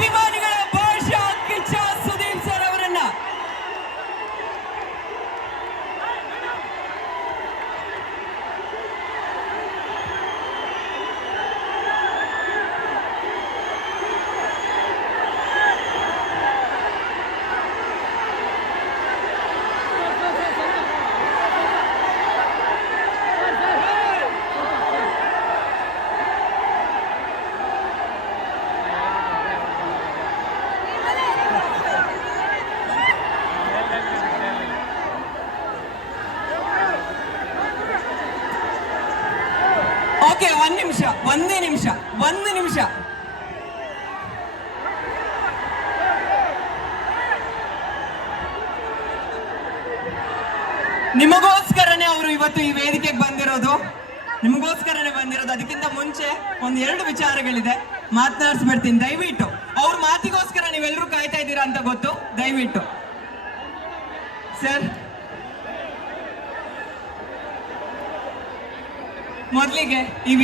ಅಭಿಮಾನಿಗಳ ಭಾಷಾ ಕಿಚ್ಚ ಸುದೀಪ್ ಸರ್ ಅವರನ್ನ ಓಕೆ, ಒಂದೇ ನಿಮಿಷ ನಿಮಗೋಸ್ಕರನೇ ಅವರು ಇವತ್ತು ಈ ವೇದಿಕೆಗೆ ಬಂದಿರೋದು. ಅದಕ್ಕಿಂತ ಮುಂಚೆ ಒಂದೆರಡು ವಿಚಾರಗಳಿದೆ, ಮಾತನಾಡಿಸ್ಬಿಡ್ತೀನಿ. ದಯವಿಟ್ಟು ಅವ್ರ ಮಾತಿಗೋಸ್ಕರ ನೀವೆಲ್ಲರೂ ಕಾಯ್ತಾ ಇದ್ದೀರಾ ಅಂತ ಗೊತ್ತು. ದಯವಿಟ್ಟು ಸರ್, ಮೊದಲಿಗೆ ಈ